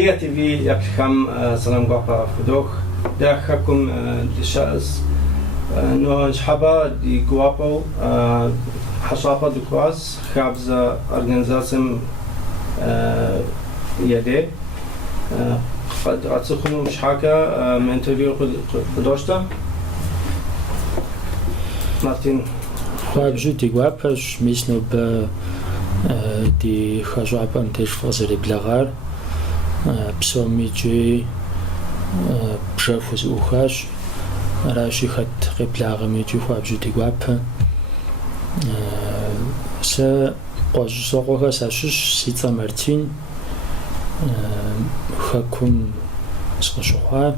Adiga TV yakam salam guapa fudok da hakum lishas no nshaba di guapo حشافة دكواس خابز أورجانيزاسيم يدي قد أتسخنوا مش حاجة من انترفيو قدوشتا مارتين خابجو دي غوابش ميسنو ب دي خاجوابا متاش فازري بلاغار بسومي جي بشافوز اوخاش راشي خد قبلاغ ميجي خابجو دي غوابا سا قوجسوغوها ساشش سيتا مارتين خاكم سقشوها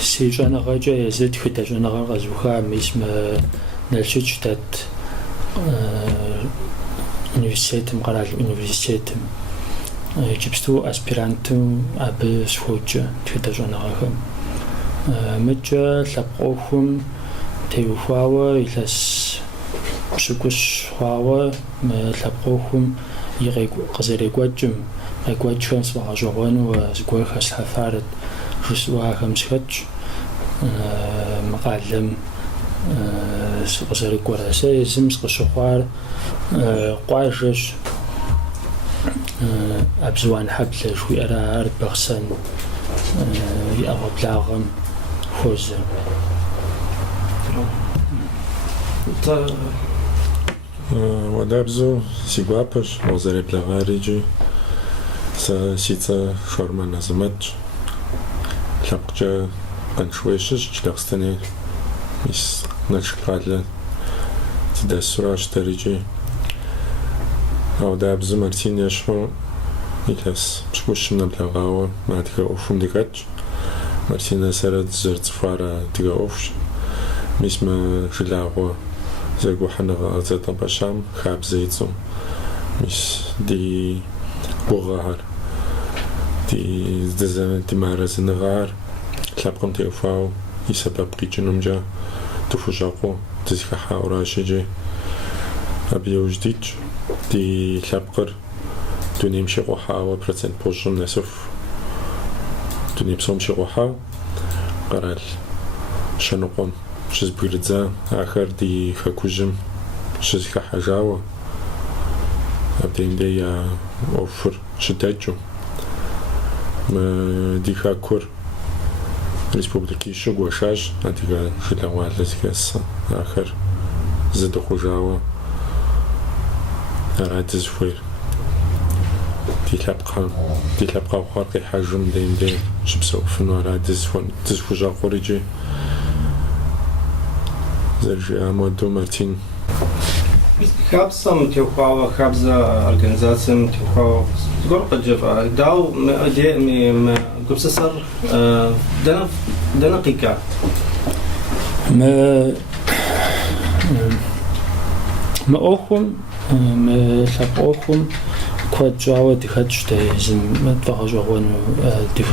سي جانا غاجا يزيد خدا جانا غازوها ميسم نالشيتش تات universitetem قرال universitetem جبستو اسبيرانتو اب سوجا خدا جانا غاهم مجا لابقوهم تيوفاوا إلاس شكوش فاوا لابقوهم يغيقو قزريقواجم غيقواجم سواء جوان وزقوي خاص حفارت جسوا خمسكتش مقالم قزريقوا راسي زمس قشوخوار قواجش أبزوان حبل شوي أرى بغسن يأغب لاغم خوز ودابزو سيغوابش وزاري بلاغاريجي سيتا شورما نازمتش لقجا قنشويشش لقستني ميس نشقالة تدا سراج تريجي ودابزو مارتين يشو إلاس بشوشنا بلاغاوة ما تيغا أوفم ديكاتش مارتين سرد زرت فارا تيغا أوفش ميسما جلاغو زرقو حنغا زيتا باشام خاب زيتو ميس دي بوغار دي زدزان دي مارز نغار كلابقم تيوفاو يسبب قيجنم جا تفوجاقو تزيكا حاوراشي جي أبيو جديد دي كلابقر دوني مشي غوحاو برسنت بوجن نسوف دوني بسو مشي غوحاو قرال شنقوم شز بيرزا آخر دي خاكوجم شز كحجاوة أبدين دي أوفر شتاجو ما دي خاكور ريسبوبليكي شو وشاج أديك خلاوات لسكاس آخر زد خجاوة راد زفير دي لابقا وخارقي حاجم دي شبسو فنو راد زفجا خوريجي زرجي أمودو مارتين خابسم تيوخاوا خابزا أورجانيزاسيم تيوخاوا زغرقة جفا داو دي مي قبسسر دنا قيكا ما أوخم ما لابقوخم كواد جاوا ديخاتش دي زم تفاجوان دي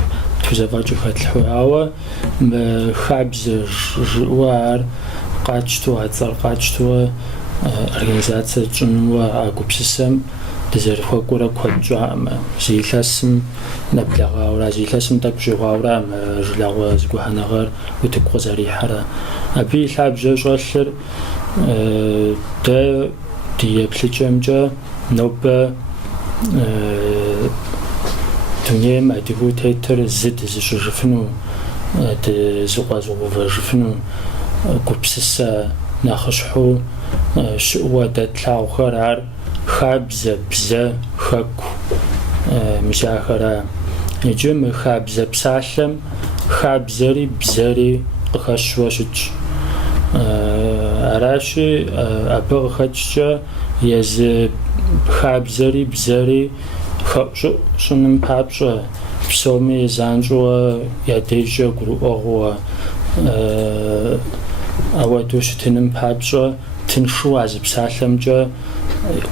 تفزافاجو خات الحواوا ما خابز جوار قاتشتو هاتزار قاتشتو أورجانيزاتسيا جنوا أكوبسيسم دزرفوا كورا كواد جاما زي لاسم نبلغا ولا زي لاسم تكجوا ولا جلاوا زغوهنا غير وتكو زري حرا أبي لعب جوجلر دا دي بلجمجا نوبا تنيم أديهو تيتر زد زجفنو زغازو فجفنو كوبسسا ناخشحو شقوة دتلاو خرار خابزة بزة خاكو مشاخرة يجم خابزة بسالم خابزري بزري قخشوشج أراشي أبغ خدشة يز خابزري بزري خبشو شنم بابشة بسومي زانجوا يديجا قروقوا أودوش تنم بابشة تنشو عز بسالمجا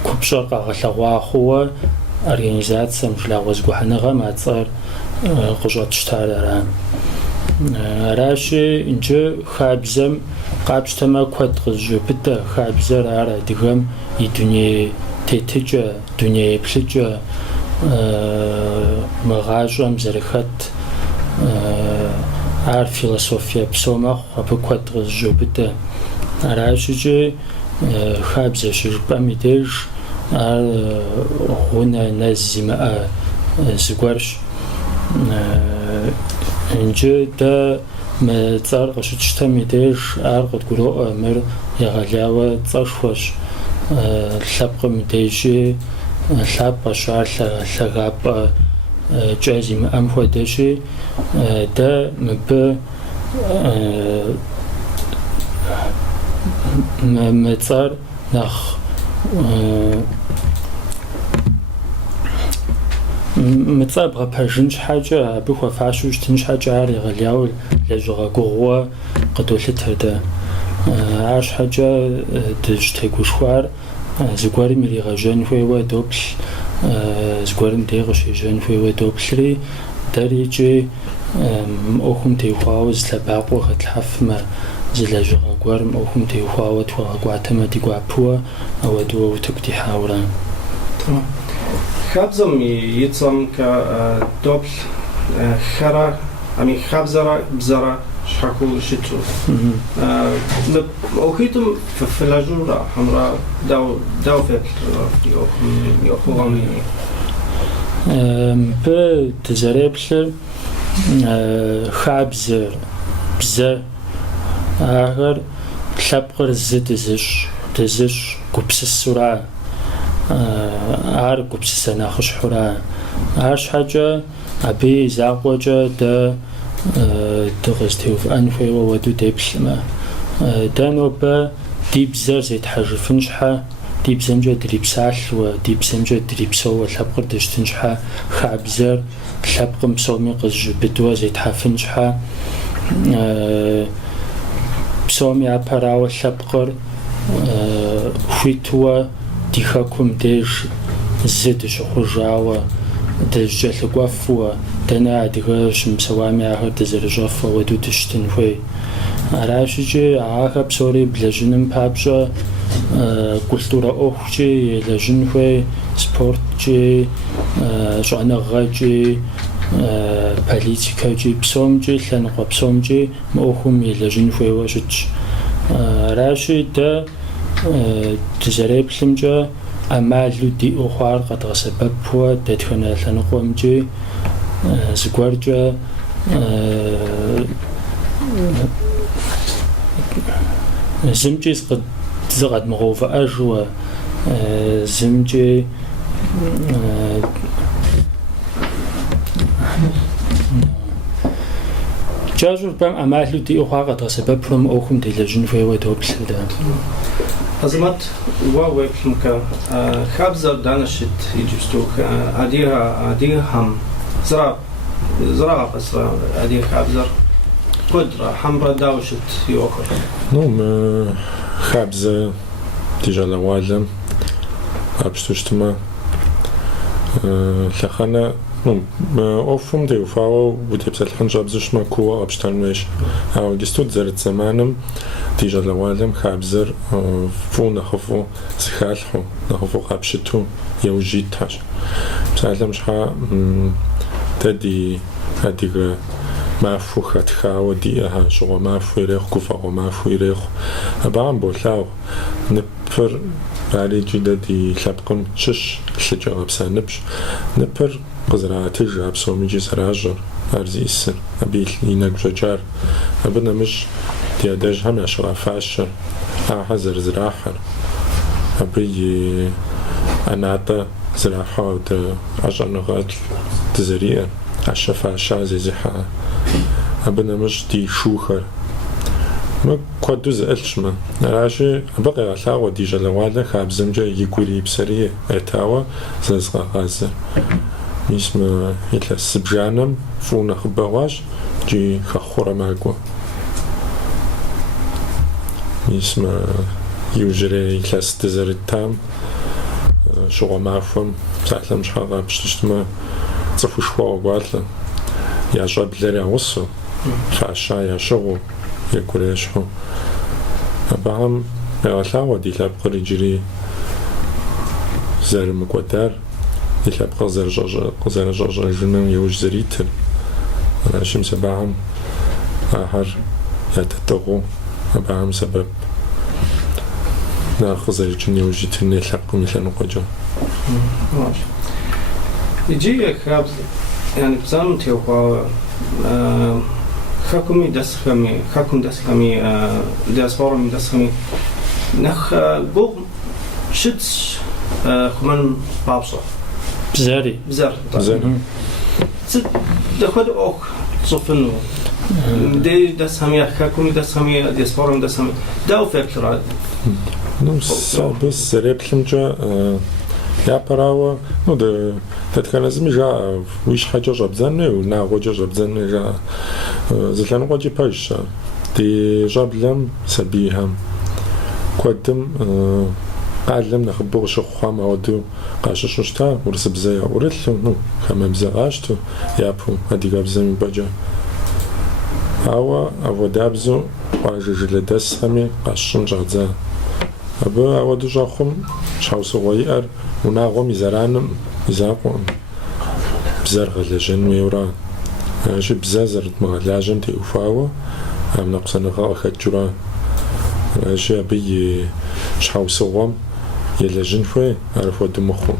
كوبشة قاغلغوا خوا أورجانيزاتسيا مجلاغوز قوحنغا ما تصير قجوة تشتاري رام Араши инжи хабзэм къапщтэмэ куэд къызжепыдэ хабзэр ар адыгэм и дуней тетыкӏэ, дуней еплъыкӏэ, мыгъащӏэм зэрыхэт ар философие псом мэхъу, абы куэд къызжепыдэ. Аращикӏи хабзэ щыжыпӏэм и деж ар гъунэ нэз зимыӏэ зыгуэрщ. Инжи дэ мы цӏэр къыщытщтэм и деж ар къыдгуроӏуэ мыр егъэлауэ цӏэшхуэщ. Лъэпкъым и дежи лъапӏэщ ар лъагапӏэ кӏэ зимыӏэм хуэдэщи, дэ мыбы мы цӏэр нэхъ мыцӏэ бгъэпэжын щхьэкӏэ, абы хуэфащэу щытын щхьэкӏэ ар егъэлауэ лэжьыгъэ гугъууэ къыдолъытэр дэ. Ар щхьэкӏэ дыщытегушхуар зыгуэрым иригъэжьэн хуейуэ доплъ, зыгуэрым дей къыщежьэн хуейуэ доплъри, дэри икӏи мы ӏуэхум теухуауэ зылъэбакъуэ хэтлъхьэфмэ, зы лэжьыгъэ гуэрым ӏуэхум теухуауэ тхуэгъэкӏуатэмэ ди гуапэуэ ауэдууэ утыку дихьауэрэ. Хабзэм и цӏэм доплъ хьэра, хабзэра бзэра щхьэхыу щыту. Ӏуэхуитӏым фылэжьурэ хьэмрэ дауэ феплъ и ӏуэхугъэм? Мыбы дызэреплъыр хабзэр, бзэ, ахэр лъэпкъыр зы дызыщ гупсысура, ар гупсысэ нэхъыщхьура. Ар щхьэкӏэ абы и закъуэкӏэ дэ дыкъызытеувыӏэн хуейуэ уэду деплъымэ. Дэ нобэ ди бзэр зетхьэжыфын щхьэ, ди бзэмкӏэ дрипсалъуэ, ди бзэмкӏэ дрипсэуэ лъэпкъыр дыщтын щхьэ, хабзэр лъэпкъым псоми къызжьыбыдуэ зетхьэфын щхьэ, псоми япэрауэ лъэпкъыр хуитууэ ди хэкум деж зы дыщыхъужауэ, дыщыкӏэлъыкӏуэфууэ, дэнэ адыгэ щымыпсэуами ахэр дызэрыщӏэфуэ уэду дыщытын хуей. Аращикӏи ахэр псори блэжьыным папщӏэ культурэ ӏуэхукӏи елэжьын хуей, спорткӏи, щӏэныгъэкӏи, политикэкӏи, псомкӏи, лъэныкъуэ псомкӏи мы ӏуэхум елэжьын хуейуэ щытщ. Аращи дэ дызэреплъымкӏэ ӏэмалу диӏэу хъуар къэдгъэсэбэпуэ дэтхэнэ лъэныкъуэмкӏи зыгуэркӏэ зымкӏи зыкъэдмыгъэувыӏэжууэ, зымкӏи кӏэщӏу жыпӏэм ӏэмалу диӏэу хъуар къэдгъэсэбэпурэ мы ӏуэхум делэжьын хуейуэ доплъыр дэ. Азамат, уеплъым хабзэр дэнэ щыт иджыпсту адыгэхэм зырагъэпэсрэ адыгэ хабзэр куэдрэ хьэмрэ дауэ щыт и ӏуэхур? Мы хабзэ ди щӏалэгъуалэм къапщтэу щытмэ, лъэхъэнэ ӏуэхум теухуауэ утепсэлъыхьын щӏэбзыщмэ, куууэ къэпщтэн хуейщ. Ауэ иджысту дызэрыт зэманым ди щӏалэгъуалэм хабзэр фӏыуэ нэхъыфӏу зыхалъхьэу, нэхъыфӏу къапщыту еужьитхьэщ. Псалъэм щхьа дэ ди адыгэ махуэ хэтхауэ диӏэхьэ, щӏыгъуэ махуэ ирехъу, гуфӏэгъуэ махуэ ирехъу. Абыхэм болъагъу ныпыр, ари икӏи дэ ди лъэпкъым щыщ лъыкӏэ къэпса ныпщ. Ныпыр къызэрагъэтыж а псоми икӏи зэращӏэр, ар зиӏысыр, абы и нэгу щӏэкӏар. Абы нэмыщӏ ди адэжьхэм ящыгъэфащэр, ахьэр зэрызэрахьэр, абы и ӏэнатӏэ зрахьэу дэ ӏэщӏэныгъэ дызэриӏэр, ӏэщэ фаща зезыхьэ. Абы нэмыщӏ ди шухэр. Мы куэду зыӏылъщ-мэ. Аращи абы къегъэлъагъуэ ди щӏалэгъуалэр хабзэмкӏэ игу ирипсэри етауэ зэзгъэгъазэр. Мис мы илъэс зыбжанэм фӏыуэ нэхъыбэ хъуащ, икӏи хэхъуурэ макӏуэ. Мис мы иужьрей илъэс дызэрытам щӏыгъуэ махуэм псалъэм щхьэ къапщту щытмэ, цӏыхушхуэ къокӏуалӏэ, я щӏэблэр ягъусэу, фаща ящыгъу екурешху абам ялаwa ди лапкъыр иджыри зэрымыкӏуэдар и лъэпкъыр зэрыщӏэщӏэжыным иужь зэритыр аращи мисыбагъым ахьэр ятэтыгъу абагъым сэбэп нэхъ къызэрикӏын иужь итын и лъэпкъым и лъэныкъуэкӏэ. Иджы хабз yani бзэм теухуауэ хэкуми дэсхэми хэкум дэсхэми диаспорэми дэсхэми нэхъ гугъу щытщ хъумэн папщӏэ. Бзэри. Бзэр. Сыт дапхуэдэ ӏуэху тщӏыфыну? Дей дэсхэми хэкуми дэсхэми диаспорэми дэсхэми дауэ феплъырэ? Абы зэреплъымкӏэ япэрауэ дэтхэнэ зыми жаӏэ уи щхьэкӏэ щӏэбдзэн хуей, унагъуэкӏэ щӏэбдзэн хуей жаӏэ. Зы лъэныкъуэкӏи пэжщ ар. Ди щӏэблэм сабийхэм куэдым къалэм нэхъыбэу къыщыхъуам ауэдэу къащыщу щыта, урысыбзэ яӏурылъу, хамэбзэ къащту, япэу адыгэбзэм ипӏэкӏэ. Ауэ апхуэдабзэу къуажэ жылэдэсхэми къащыщӏын щӏадза. Абы ауэду щӏэхъум щхьэусыгъуэ иӏэр унагъуэм и зэраным и закъуэкъым. Бзэр гъэлэжьэн хуейуэра. Аращи бзэ зэрыдмыгъэлажьэм теухуауэ амынэпсэныгъэ къыхэкӏыурэ. Аращи абы и щхьэусыгъуэм елэжьын хуей арапхуэдэу мыхъуу.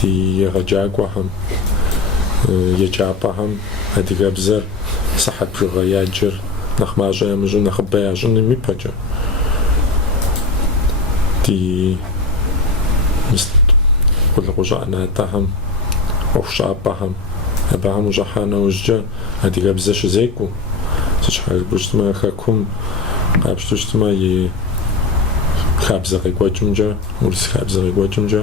Ди егъэджакӏуэхэм, еджапӏэхэм адыгэбзэр сыхьэт бжыгъэ яджэр нэхъ мащӏэ ямыщӏу нэхъыбэ ящӏыным ипэкӏэ. Ди къулыкъущӏэ ӏэнатӏэхэм, ӏуэхущӏапӏэхэм абыхэм ущӏыхьа нэужькӏэ адыгэбзэ щызекӏуэу. Сыщхьэ жыпӏэу щытмэ хэкум къапщтэу щытмэ и хабзэ къекӏуэкӏымкӏэ, урыс хабзэ къекӏуэкӏымкӏэ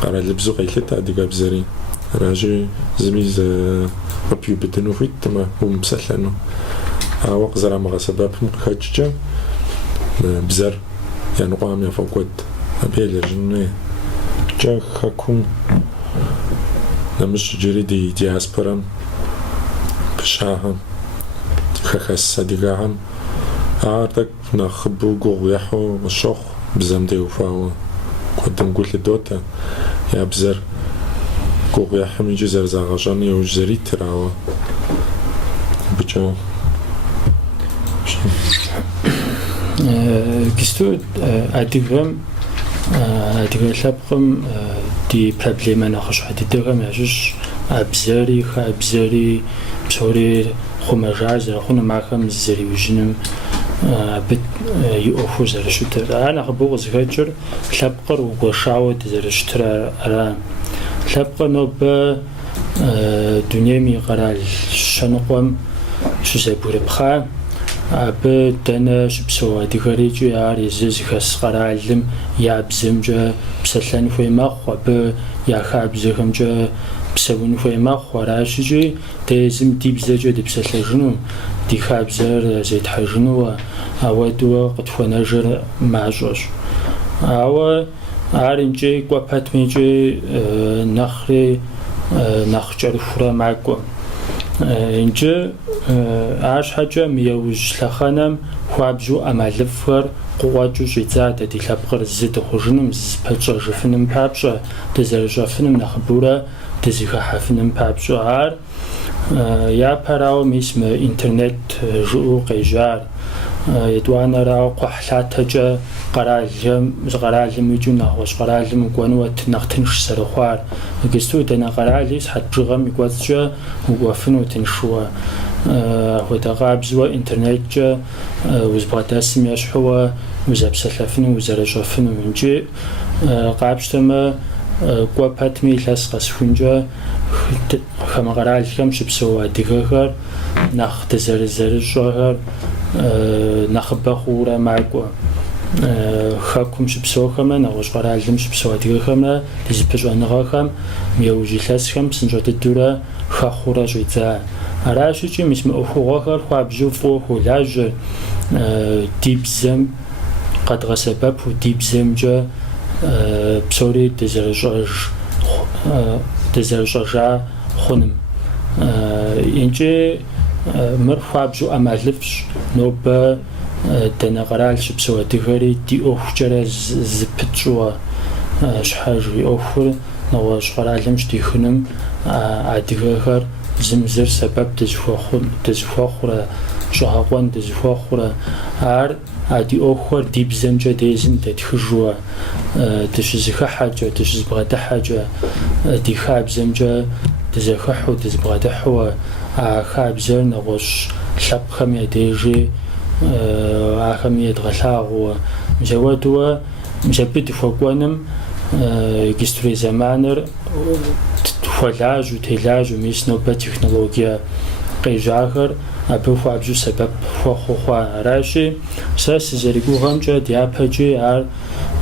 къэралыбзэу къелъытэ адыгэбзэри. Аращи зыми къыпиубыдыну хуиттымэ умыпсэлъэну. Ауэ къызэрамыгъэсэбэпым къыхэкӏкӏэ бзэр яныкъуам яфӏэкӏуэд. Абы елэжьын хуей. Кӏэ хэкум нэмыщӏ иджыри ди диаспорэм пыщахэм хэхэс адыгэхэм ар тӏэкӏу нэхъыбэу гугъу ехьу къыщохъу бзэм теухуауэ. Куэдым гу лъыдотэ я бзэр гугъу ехьым икӏи зэрызагъэщӏэну иужь зэритыр, ауэ абыкӏэ Кисту адыгэм адыгэ лъэпкъым ди проблемэ нэхъыщхьэ дыдэхэм ящыщ бзэри, хабзэри, псори хъумэжа зэрыхъуным ахэм зэриужьыным абы и ӏуэхур зэрыщытыр. Ар нэхъыбэу къызыхэкӏыр лъэпкъыр угуэшауэ дызэрыщытыр ара. Лъэпкъыр нобэ дунейм и къэрал щэныкъуэм щызэбгырыпхъа. Абы дэнэ щыпсэу адыгэрикӏи ар езы зыхэс къэралым я бзэмкӏэ псэлъэн хуей мэхъу, абы я хабзэхэмкӏэ псэун хуей мэхъу. Аращикӏи дэ езым ди бзэкӏэ дыпсэлъэжыну, ди хабзэр зетхьэжынууэ ауэдууэ къытхуэнэжыр мащӏэщ. Ауэ ар икӏи кӏуэ пэтми икӏи нэхъри нэхъ кӏэрыхурэ макӏуэ. Иджы ар щхьэкӏэ мы яужь лъэхъэнэм хуабжьу ӏэмалыфӏхэр къыӏуэкӏыу щӏидзат ди лъэпкъыр зы дыхъужыным, зыпэтщӏэжыфыным папщӏэ, дызэрыщӏэфыным нэхъыбэурэ дызыхэхьэфыным папщӏэ. Ар япэрауэ мис мы интернет жыӏэу къежьар. Етӏуанэрауэ кхъухьлъатэкӏэ къэралым икӏыу нэгъуэщӏ къэралым укӏуэну нэхъ тынш зэрыхъуар. Иджысту дэнэ къэрали сыхьэт бжыгъэм и кӏуэцӏкӏэ укӏуэфыну тыншууэ. Хуэдэ къабзэуэ интернеткӏэ узбгъэдэсым ещхьууэ узэпсэлъэфыну, узэрыщӏэфыну. Икӏи къапщтэмэ кӏуэ пэтми илъэс къэсхункӏэ хамэ къэралхэм щыпсэу адыгэхэр нэхъ дызэрызэрыщӏэхэр нэхъыбэ хъууэ макӏуэ. Хэкум щыпсэухэмэ, нэгъуэщӏ къэралым щыпсэу адыгэхэмрэ ди зыпыщӏэныгъэхэм яужь илъэсхэм псынщӏэ дыдэурэ хэхъуурэ щӏидза. Аращикӏи мис мы ӏуэхугъуэхэр хуабжьу фӏыуэ хуолажьэ ди бзэм къэдгъэсэбэпу, ди бзэмкӏэ псори дызэрыщӏэжа хъуным. Икӏи мыр хуабжьу ӀэмалыфӀщ нобэ дэнэ къэрал щыпсэу адыгэри ди ӀуэхукӀэрэ зыпытщӀыуэ щхьэж и Ӏуэхур нэгъуэщӀ къэралым щыдихыным адыгэхэр зым зыр сэбэп дызыхуэхъурэ, щӀыгъэкъуэн дызыхуэхъурэ, ар ди Ӏуэхухэр ди бзэмкӀэ дезым дэтхыжууэ, дыщызыхыхьэкӀэ, дыщызбгъэдыхьэкӀэ, ди хабзэмкӀэ дызэхыхьу, дызбгъэдыхьууэ, а хабзэр нэгъуэщӀ лъэпкъхэм я дежи ахэми едгъэлъагъууэ, мыжэуэдууэ мыжэбы дыхуэкӀуэным индустрие зэманыр хуэлажьэу, телажьэу, мис нобэ технологие къежьахэр абы хуабжьу сэбэп хуэхъуу хъуа. Аращи, сэ сызэригугъэмкӀэ дяпэкӀи ар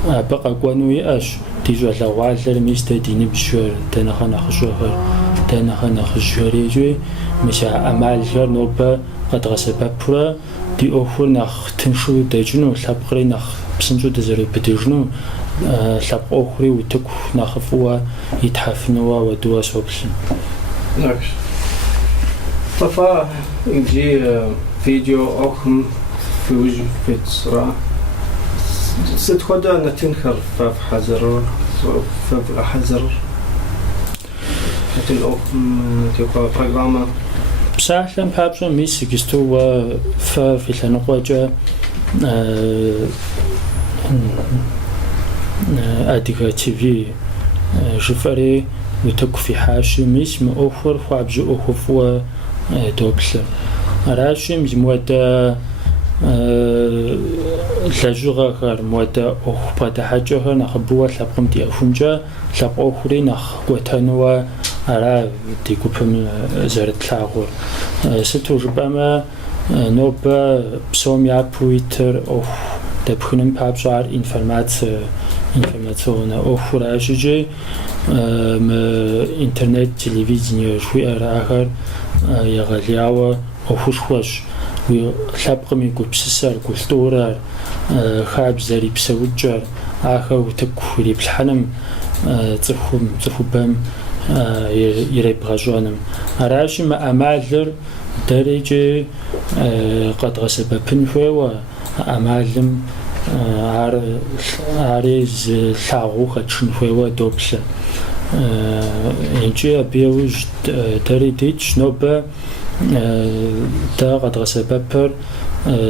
абы къэкӀуэну иӀэщ. Ди щӀалэгъуалэр мис дэ ди ныбжьхэр, дэнэхэр нэхъыщӀэхэр, дэнэхэр нэхъыжьхэри икӀи мис а Ӏэмалхэр нобэ къэдгъэсэбэпурэ ди Ӏуэхур нэхъ тыншу дэкӀыну, лъэпкъри нэхъ псынщӀэу дызэрыбыдыжыну, лъэпкъ Ӏуэхури утыку нэхъыфӀыуэ итхьэфынууэ уэдууэ соплъ. طفا يجي فيديو أخم في فترة ستخدع نتنخر في حذر في حذر نتن أخم تبقى برنامج بساعة بابجا ميس جستوا في لنقوجا أديك تي جفري وتك في حاشي ميس مأخر خوابج أخفوا دوبل راشي مزمودا لجوغا غير مودا أخ بدا حاجة نخبوا لبقم دي أفنجا لبق أخري نخ قوتانوا على دي كوبم زرت لاغور ستو ربما نوبا بسوم يابويتر أخ دبخنم بابجار информационна охура ажижи интернет телевидение жуэрахэр ягалява охушхуаш лъэпкъым и гупсысэр культурэр хабзэр и псэукӏэр ахэр утыку ириплъхьэным цӏыхубэм иребгъэщӏэным аращи мы ӏэмалыр дэрикӏи къэдгъэсэбэпын хуейуэ ӏэмалым ари лъагъуу хэтшын хуейуэ доплъэ икӏи абы яужь дэри дитщ нобэ дэ къэдгъэсэбэпыр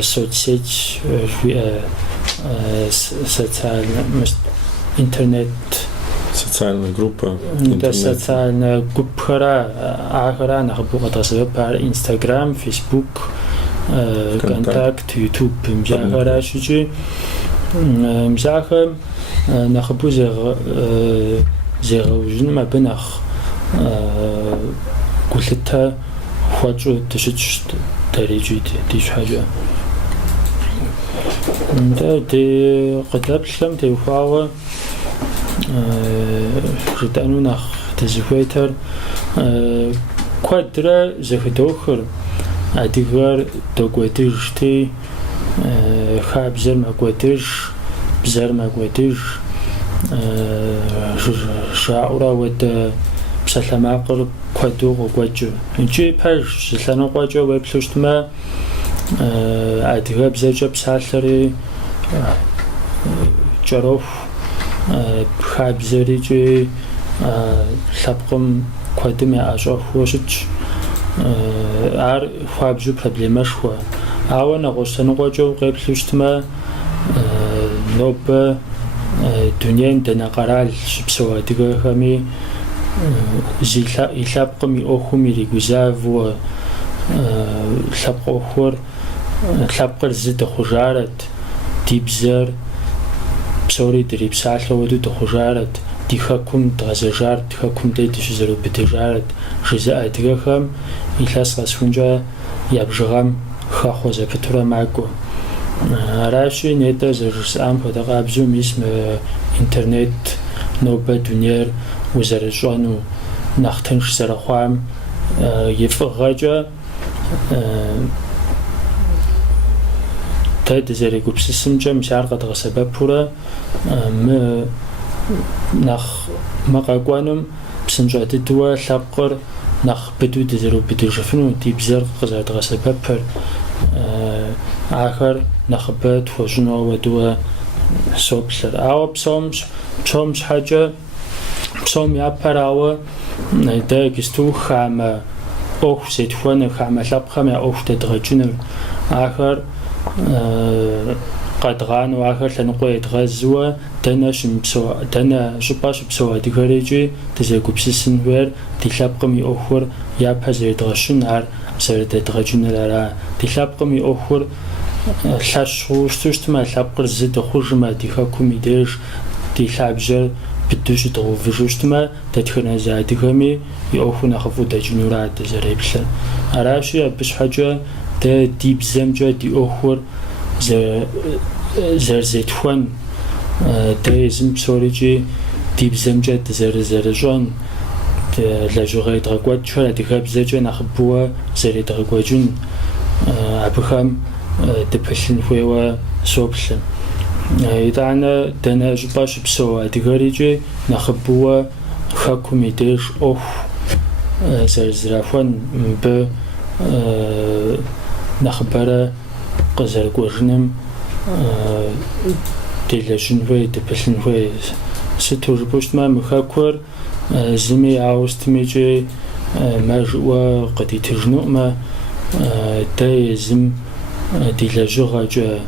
соцсеть жуиӏэ интернет социальная группа социальная группхэра ахэра нэхъыбэу къэдгъэсэбэпыр Инстаграм, Фейсбук, Контакт, Ютуб мыбжьахэра щыджи мыбжьахэм нэхъыбэу зегъэужьыным абы нэхъ гулъытэ хуэкӏыу дыщытщ дэрикӏи ди щхьэкӏэ. Ди къыдэплъэм теухуауэ жытӏэну нэхъ дызыхуейтэр куэдрэ зэхыдохыр адыгэр докӏуэдыжти хабзэр мэкӏуэдыж, бзэр мэкӏуэдыж жаӏэурэ ауэдэ псалъэмакъыр куэду къокӏуэкӏы. Икӏи пэж зылъэныкъуэкӏэ уеплъу щытмэ адыгэбзэкӏэ псалъэри кӏэроху хабзэрикӏи лъэпкъым куэдым яӏэщӏэхуэ щытщ. Ар хуабжьу проблемэшхуэ. Ауэ нэгъуэщӏ лъэныкъуэкӏэ укъеплъу щытмэ нобэ дунейм дэнэ къэрал щыпсэу адыгэхэми и лъэпкъым и ӏуэхум иригузавэу лъэпкъ ӏуэхур лъэпкъыр зы дыхъужарэт, ди бзэр псори дырипсалъэу уэду дыхъужарэт, ди хэкум дгъэзэжарт, хэкум дей дыщызэрыубыдыжарэт жызыӏэ адыгэхэм илъэс къэсхункӏэ я бжыгъэм хэхъуэ зэпытурэ макӏуэ. Аращи нетӏэ зэрыжысӏам хуэдэ къабзэу мис мы интернет нобэ дунейр узэрыщӏэну нэхъ тынш зэрыхъуам и фӏыгъэкӏэ дэ дызэригупсысымкӏэ мис ар къэдгъэсэбэпурэ мы нэхъ къэкӏуэнум псынщӏэ дыдууэ лъэпкъыр نخ بدو دزرو بدو شفنو دي بزر قزاد غسببر آخر نخ بد فوجنو ودو صوبلر أو بسومش حاجة بسوم يابر أو دا جستو خام أوه سيتفون خام لبخم يا أوه تدرجون آخر قدغان وآخر لنقوي يتغزوا دانا شمبسوا دانا شباش بسوا ديكاريجي تزيكو بسيسن وير تلابقم يأخور يابها زي يتغشون عار زي يتغجون لارا تلابقم يأخور لاش وشتوشتما لابقر زيد خوشما ديكاكم يديش تلابجر بدوش تغوفجوشتما تتخنا زاديكامي يأخور نخفو دا جنورات زي بلان عراشي بش حاجة دا ديب زمجا دي أخور زرزيتوان دا زم بسوريجي ديب زمجا زرزرجون لاجوغي دغاكوات شولا ديكاب زجا نخبوا زري دغاكواجون عبخام دبلن فيوا صوبلن إذا دانا جباش بسوا ديكاريجي نخبوا خاكم يديش أوف زرزرافوان ب نخبرا قزر قوجنم ديلاشن وي دبلن وي ستور بوشت ما مخاكور زمي عاوستميجي ماجوا قد يتجنو ما داي زم ديلاجو غاجا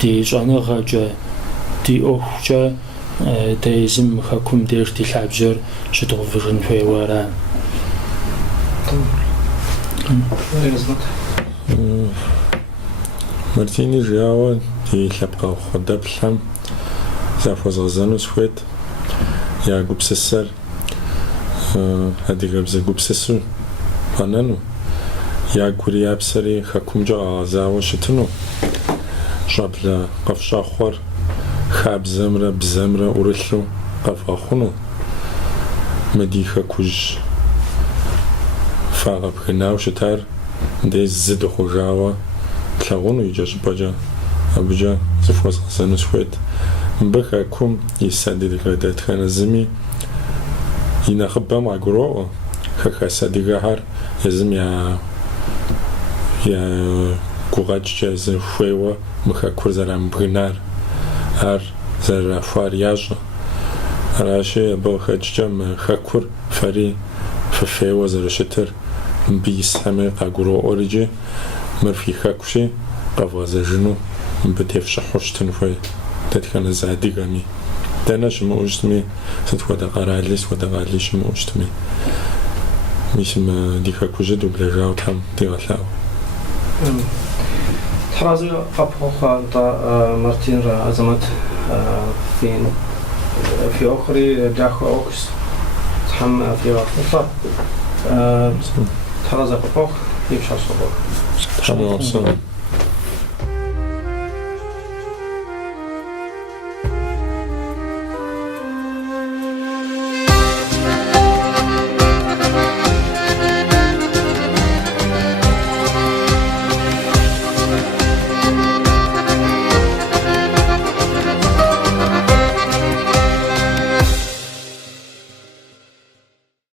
دي جانا غاجا دي اوخجا داي زم مخاكم دير دي لعبجر شتغو فيجن في ورا مارتيني جاوا دي لابقا خدا بلحم زافوز غزانو سويت يا قبسسر هادي قبزة قبسسو فانانو يا قوري ابسري خاكم جا زاو شتنو شابلا قفشا خور خاب زمرة بزمرة ورشلو قفا خونو مدي خاكوج فاغب خناو شتار دي زدو خوجاوا تلاغونو يجاش باجا أبجا زفوز غزانو سويت بخاكم يسادي دقادات خانا زمي ينخبا مع قروء خاكا سادي غاهر يزم يا قوغاج جاز فويوة مخاكور زرام بغنار هر زر فارياج راشي بوخاج جام خاكور فري ففيوة زر شتر بيس همي قاقروء أوريجي مرفي خاكوشي قفوازا جنو بتفشح حوشتن فوي تتكن زادي غامي داناش موجتمي ستودا قراليس ودا قاليش موجتمي ميشم ديكا كوجا دوبلاجاو تام ديغلاو تحرازي قبخوخا مارتين را أزمت في أخري داخل أوكس تحم في وقت تحرازي قبخوخ يبشر صبور تحم